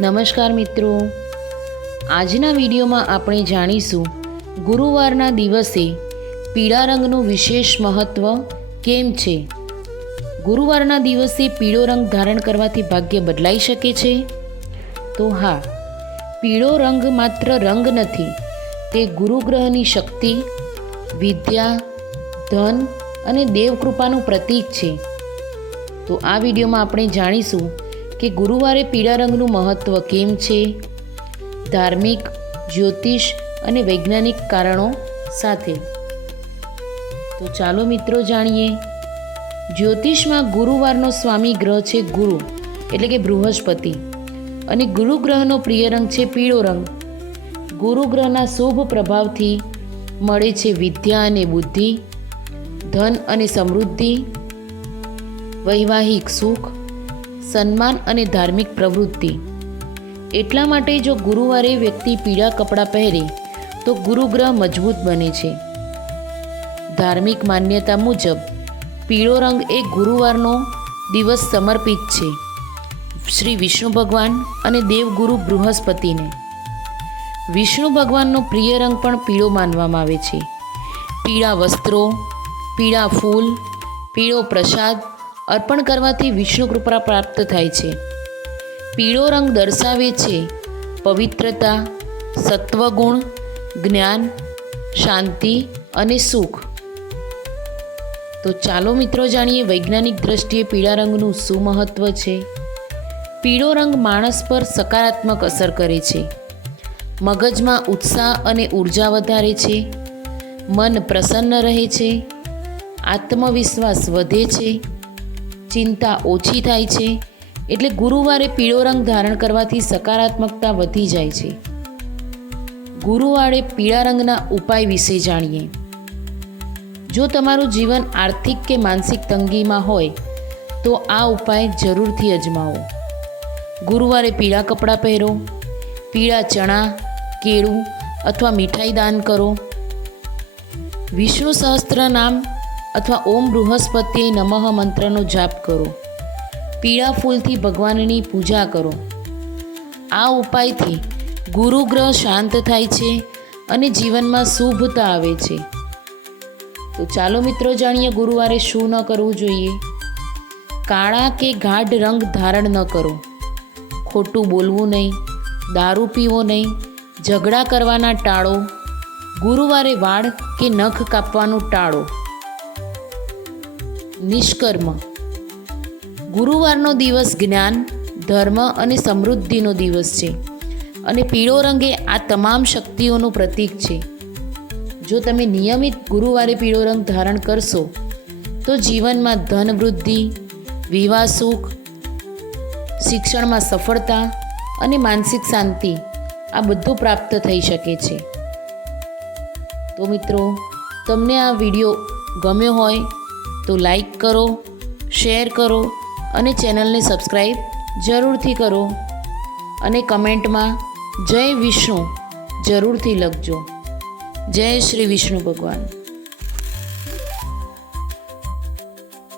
નમસ્કાર મિત્રો. આજના વિડીયોમાં આપણે જાણીશું ગુરુવારના દિવસે પીળા રંગનું વિશેષ મહત્ત્વ કેમ છે? ગુરુવારના દિવસે પીળો રંગ ધારણ કરવાથી ભાગ્ય બદલાઈ શકે છે? તો હા, પીળો રંગ માત્ર રંગ નથી, તે ગુરુગ્રહની શક્તિ, વિદ્યા, ધન અને દેવકૃપાનું પ્રતીક છે. તો આ વિડીયોમાં આપણે જાણીશું કે ગુરુવારે પીળા રંગનું મહત્ત્વ કેમ છે? ધાર્મિક, જ્યોતિષ અને વૈજ્ઞાનિક કારણો સાથે. તો ચાલો મિત્રો જાણીએ. જ્યોતિષમાં ગુરુવારનો સ્વામી ગ્રહ છે ગુરુ, એટલે કે બૃહસ્પતિ. અને ગુરુ ગ્રહનો પ્રિય રંગ છે પીળો રંગ. ગુરુ ગ્રહના શુભ પ્રભાવથી મળે છે વિદ્યા અને બુદ્ધિ, ધન અને સમૃદ્ધિ, વૈવાહિક સુખ સન્માન અને ધાર્મિક પ્રવૃત્તિ. એટલા માટે જો ગુરુવારે વ્યક્તિ પીળા કપડાં પહેરે, તો ગુરુગ્રહ મજબૂત બને છે. ધાર્મિક માન્યતા મુજબ, પીળો રંગ એ ગુરુવારનો દિવસ સમર્પિત છે. શ્રી વિષ્ણુ ભગવાન અને દેવગુરુ બૃહસ્પતિને. વિષ્ણુ ભગવાનનો પ્રિય રંગ પણ પીળો માનવામાં આવે છે. પીળા વસ્ત્રો, પીળા ફૂલ, પીળો પ્રસાદ અર્પણ કરવાથી વિષ્ણુ કૃપા પ્રાપ્ત થાય છે. પીળો રંગ દર્શાવે છે, પવિત્રતા, સત્વગુણ, જ્ઞાન, શાંતિ અને સુખ. તો ચાલો મિત્રો જાણીએ વૈજ્ઞાનિક દ્રષ્ટિએ પીળા રંગનું શું મહત્ત્વ છે? પીળો રંગ માણસ પર સકારાત્મક અસર કરે છે. મગજમાં ઉત્સાહ અને ઊર્જા વધારે છે. મન પ્રસન્ન રહે છે. આત્મવિશ્વાસ વધે છે. ચિંતા ઓછી થાય છે એટલે ગુરુવારે પીળો રંગ ધારણ કરવાથી સકારાત્મકતા વધી જાય છે. ગુરુવારે પીળા રંગના ઉપાય વિશે જાણીએ. જો તમારું જીવન આર્થિક કે માનસિક તંગીમાં હોય, તો આ ઉપાય જરૂરથી અજમાવો. ગુરુવારે પીળા કપડાં પહેરો, પીળા ચણા, કેળું અથવા મીઠાઈ દાન કરો. વિષ્ણુ સહસ્ત્ર નામ અથવા ઓમ બૃહસ્પતિ નમઃ મંત્રનો જાપ કરો. પીળા ફૂલથી ભગવાનની પૂજા કરો. આ ઉપાયથી ગુરુગ્રહ શાંત થાય છે અને જીવનમાં શુભતા આવે છે. તો ચાલો મિત્રો જાણીએ ગુરુવારે શું ન કરવું જોઈએ? કાળા કે ગાઢ રંગ ધારણ ન કરો. ખોટું બોલવું નહીં, દારૂ પીવો નહીં, ઝઘડા કરવાના ટાળો. ગુરુવારે વાળ કે નખ કાપવાનું ટાળો. નિષ્કર્મ. ગુરુવારનો દિવસ જ્ઞાન, ધર્મ અને સમૃદ્ધિનો દિવસ છે અને પીળો રંગ એ આ તમામ શક્તિઓનું પ્રતીક છે. જો તમે નિયમિત ગુરુવારે પીળો રંગ ધારણ કરશો, તો જીવનમાં ધન વૃદ્ધિ, વિવાહ સુખ, શિક્ષણમાં સફળતા અને માનસિક શાંતિ આ બધું પ્રાપ્ત થઈ શકે છે. તો મિત્રો, તમને આ વીડિયો ગમ્યો હોય તો લાઈક કરો શેર કરો અને ચેનલને સબસ્ક્રાઈબ જરૂરથી કરો. અને કમેન્ટમાં જય વિષ્ણુ જરૂરથી લખજો. જય શ્રી વિષ્ણુ ભગવાન.